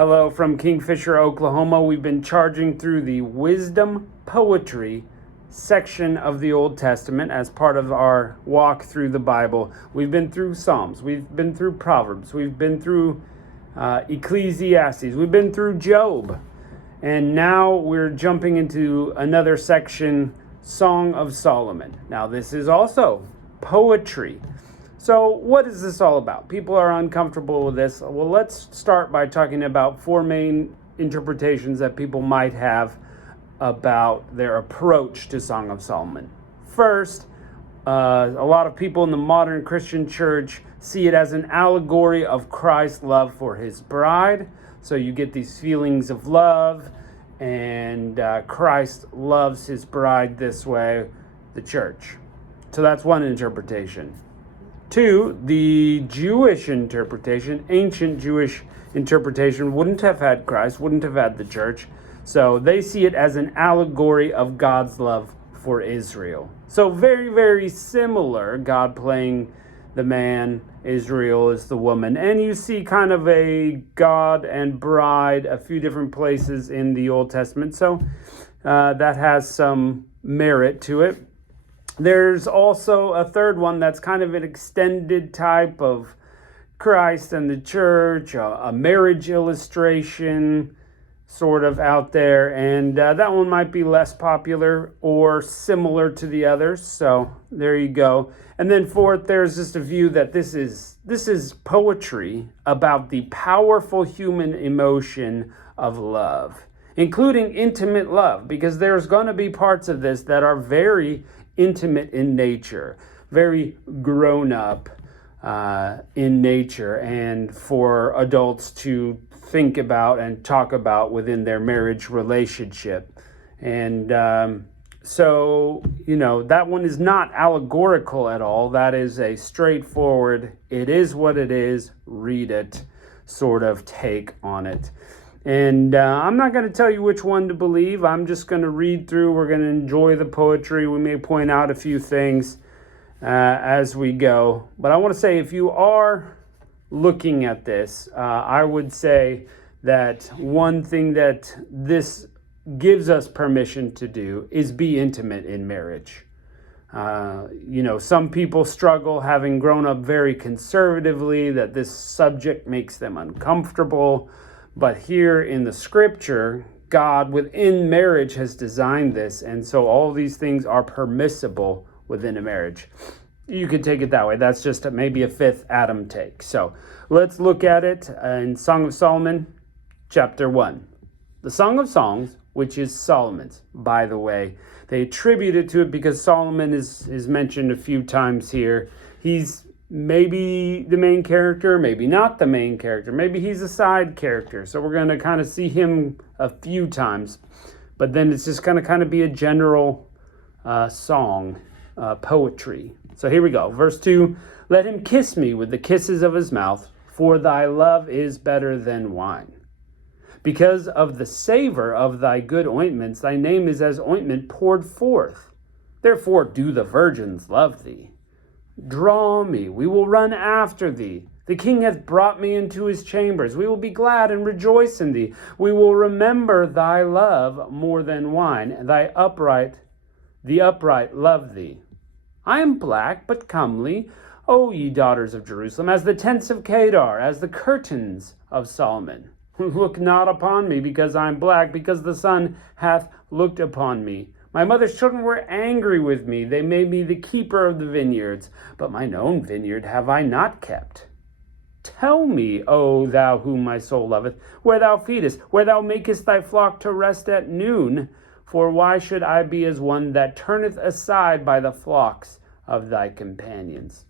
Hello from Kingfisher, Oklahoma. We've been charging through the wisdom poetry section of the Old Testament as part of our walk through the Bible. We've been through Psalms, we've been through Proverbs, we've been through Ecclesiastes, we've been through Job, and now we're jumping into another section, Song of Solomon. Now this is also poetry. So what is this all about? People are uncomfortable with this. Well, let's start by talking about four main interpretations that people might have about their approach to Song of Solomon. First, a lot of people in the modern Christian church see it as an allegory of Christ's love for his bride. So you get these feelings of love, and Christ loves his bride this way, the church. So that's one interpretation. Two, the Jewish interpretation, ancient Jewish interpretation, wouldn't have had Christ, wouldn't have had the church. So they see it as an allegory of God's love for Israel. So very, very similar, God playing the man, Israel is the woman. And you see kind of a God and bride a few different places in the Old Testament. So that has some merit to it. There's also a third one that's kind of an extended type of Christ and the church, a marriage illustration sort of out there. And that one might be less popular or similar to the others. So there you go. And then fourth, there's just a view that this is poetry about the powerful human emotion of love, including intimate love, because there's going to be parts of this that are very intimate in nature, very grown up in nature, and for adults to think about and talk about within their marriage relationship. And so, that one is not allegorical at all. That is a straightforward, it is what it is, read it sort of take on it. And I'm not going to tell you which one to believe. I'm just going to read through. We're going to enjoy the poetry. We may point out a few things as we go. But I want to say, if you are looking at this, I would say that one thing that this gives us permission to do is be intimate in marriage. Some people struggle, having grown up very conservatively, that this subject makes them uncomfortable. But here in the scripture, God within marriage has designed this. And so all these things are permissible within a marriage. You could take it that way. That's just maybe a fifth Adam take. So let's look at it in Song of Solomon, chapter 1. The Song of Songs, which is Solomon's, by the way. They attribute it to it because Solomon is mentioned a few times here. He's maybe the main character, maybe not the main character. Maybe he's a side character. So we're going to kind of see him a few times. But then it's just going to kind of be a general song, poetry. So here we go. Verse 2, let him kiss me with the kisses of his mouth, for thy love is better than wine. Because of the savor of thy good ointments, thy name is as ointment poured forth. Therefore do the virgins love thee. Draw me, we will run after thee. The king hath brought me into his chambers. We will be glad and rejoice in thee. We will remember thy love more than wine. The upright love thee. I am black, but comely, O ye daughters of Jerusalem, as the tents of Kedar, as the curtains of Solomon. Look not upon me, because I am black, because the sun hath looked upon me. My mother's children were angry with me. They made me the keeper of the vineyards, but mine own vineyard have I not kept. Tell me, O thou whom my soul loveth, where thou feedest, where thou makest thy flock to rest at noon. For why should I be as one that turneth aside by the flocks of thy companions?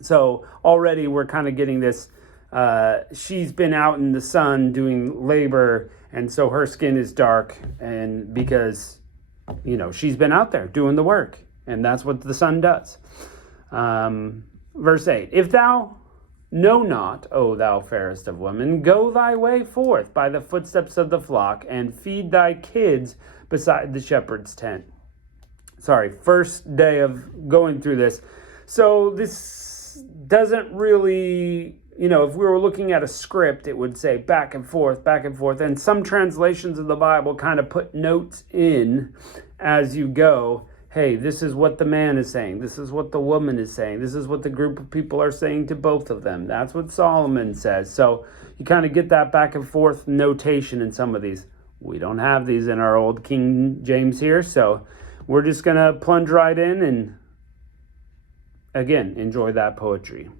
So already we're kind of getting this. She's been out in the sun doing labor, and so her skin is dark, and because she's been out there doing the work, and that's what the sun does. Verse 8, if thou know not, O thou fairest of women, go thy way forth by the footsteps of the flock, and feed thy kids beside the shepherd's tent. First day of going through this. So this doesn't really if we were looking at a script, it would say back and forth, back and forth. And some translations of the Bible kind of put notes in as you go. Hey, this is what the man is saying. This is what the woman is saying. This is what the group of people are saying to both of them. That's what Solomon says. So you kind of get that back and forth notation in some of these. We don't have these in our old King James here. So we're just going to plunge right in and, again, enjoy that poetry.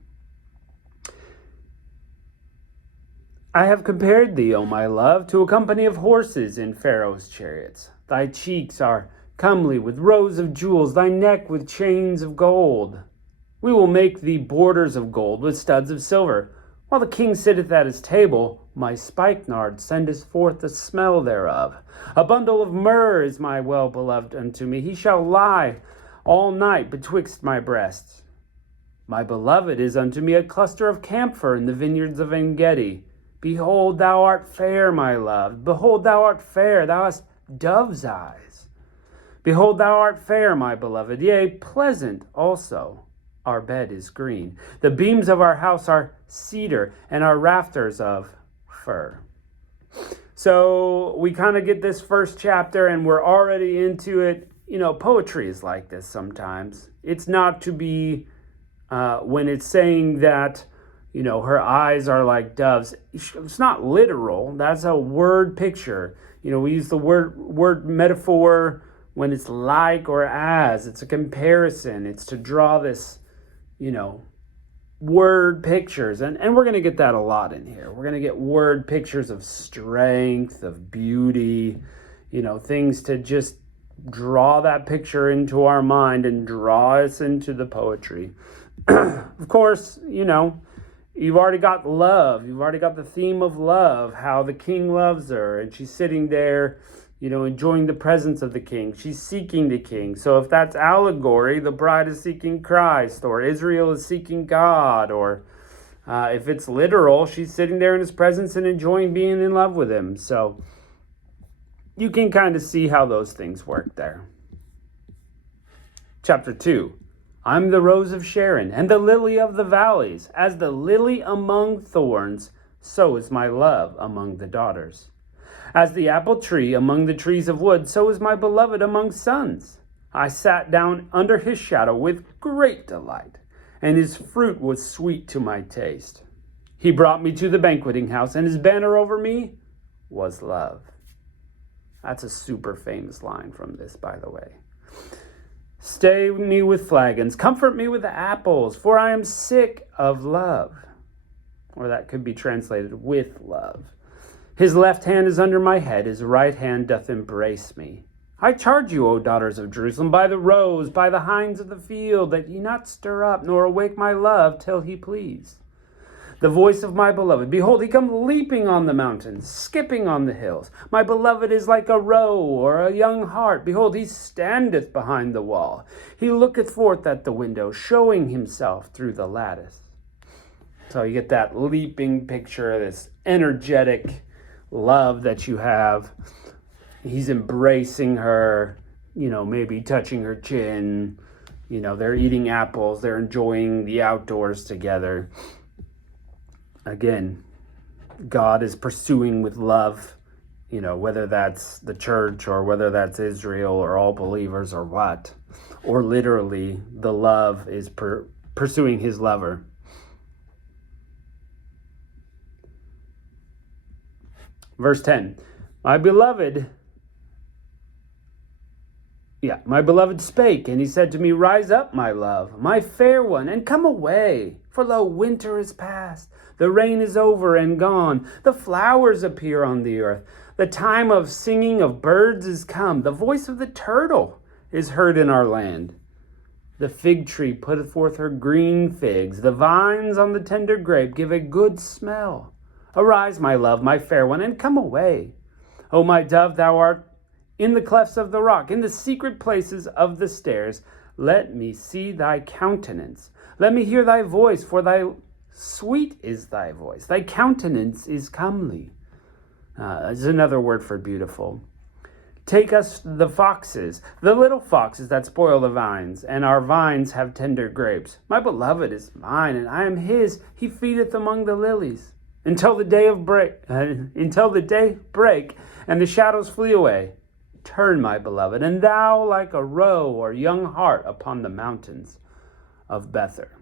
I have compared thee, O my love, to a company of horses in Pharaoh's chariots. Thy cheeks are comely with rows of jewels, thy neck with chains of gold. We will make thee borders of gold with studs of silver. While the king sitteth at his table, my spikenard sendeth forth the smell thereof. A bundle of myrrh is my well-beloved unto me. He shall lie all night betwixt my breasts. My beloved is unto me a cluster of camphor in the vineyards of En-gedi. Behold, thou art fair, my love. Behold, thou art fair. Thou hast dove's eyes. Behold, thou art fair, my beloved, yea, pleasant also. Our bed is green. The beams of our house are cedar, and our rafters of fir. So we kind of get this first chapter, and we're already into it. Poetry is like this sometimes. It's not to be, when it's saying that, her eyes are like doves. It's not literal. That's a word picture. We use the word metaphor when it's like or as. It's a comparison. It's to draw this, word pictures. And we're going to get that a lot in here. We're going to get word pictures of strength, of beauty, things to just draw that picture into our mind and draw us into the poetry. Of course, you've already got love. You've already got the theme of love, how the king loves her, and she's sitting there, enjoying the presence of the king. She's seeking the king. So if that's allegory, the bride is seeking Christ, or Israel is seeking God, or if it's literal, she's sitting there in his presence and enjoying being in love with him. So you can kind of see how those things work there. Chapter 2. I'm the rose of Sharon and the lily of the valleys. As the lily among thorns, so is my love among the daughters. As the apple tree among the trees of wood, so is my beloved among sons. I sat down under his shadow with great delight, and his fruit was sweet to my taste. He brought me to the banqueting house, and his banner over me was love. That's a super famous line from this, by the way. Stay me with flagons, comfort me with apples, for I am sick of love. Or that could be translated with love. His left hand is under my head, his right hand doth embrace me. I charge you, O daughters of Jerusalem, by the roes, by the hinds of the field, that ye not stir up, nor awake my love till he please. The voice of my beloved, behold, he comes leaping on the mountains, skipping on the hills. My beloved is like a roe or a young hart. Behold, he standeth behind the wall. He looketh forth at the window, showing himself through the lattice. So you get that leaping picture, this energetic love that you have. He's embracing her, maybe touching her chin. They're eating apples. They're enjoying the outdoors together. Again, God is pursuing with love, whether that's the church or whether that's Israel or all believers or what. Or literally, the love is pursuing his lover. Verse 10, my beloved spake, and he said to me, rise up, my love, my fair one, and come away. For lo, winter is past, the rain is over and gone, the flowers appear on the earth. The time of singing of birds is come, the voice of the turtle is heard in our land. The fig tree putteth forth her green figs, the vines on the tender grape give a good smell. Arise, my love, my fair one, and come away. O my dove, thou art in the clefts of the rock, in the secret places of the stairs. Let me see thy countenance. Let me hear thy voice, for thy sweet is thy voice. Thy countenance is comely. Is another word for beautiful. Take us the foxes, the little foxes that spoil the vines, and our vines have tender grapes. My beloved is mine, and I am his. He feedeth among the lilies. Until the day break, and the shadows flee away. Turn, my beloved, and thou like a roe or young hart upon the mountains of Bether.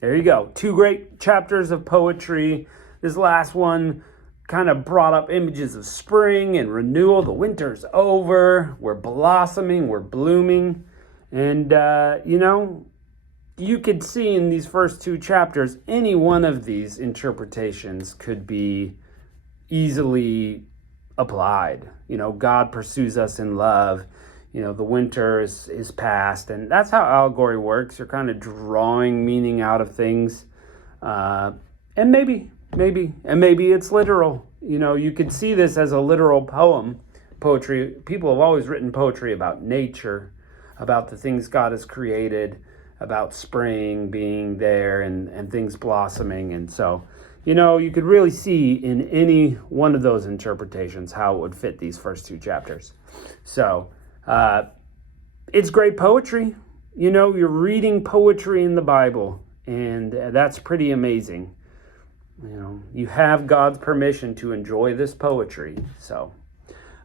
There you go. 2 great chapters of poetry. This last one kind of brought up images of spring and renewal. The winter's over. We're blossoming. We're blooming. And, you could see in these first 2 chapters, any one of these interpretations could be easily applied. God pursues us in love. The winter is past. And that's how allegory works. You're kind of drawing meaning out of things. And maybe it's literal. You could see this as a literal poetry. People have always written poetry about nature, about the things God has created, about spring being there and things blossoming. And so, you could really see in any one of those interpretations how it would fit these first 2 chapters. So, it's great poetry. You're reading poetry in the Bible, and that's pretty amazing. You have God's permission to enjoy this poetry. So,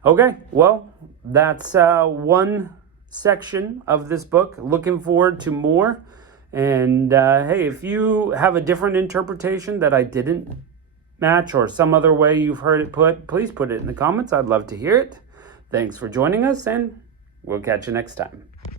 okay, well, that's one section of this book. Looking forward to more. And hey, if you have a different interpretation that I didn't match or some other way you've heard it put, please put it in the comments. I'd love to hear it. Thanks for joining us, and we'll catch you next time.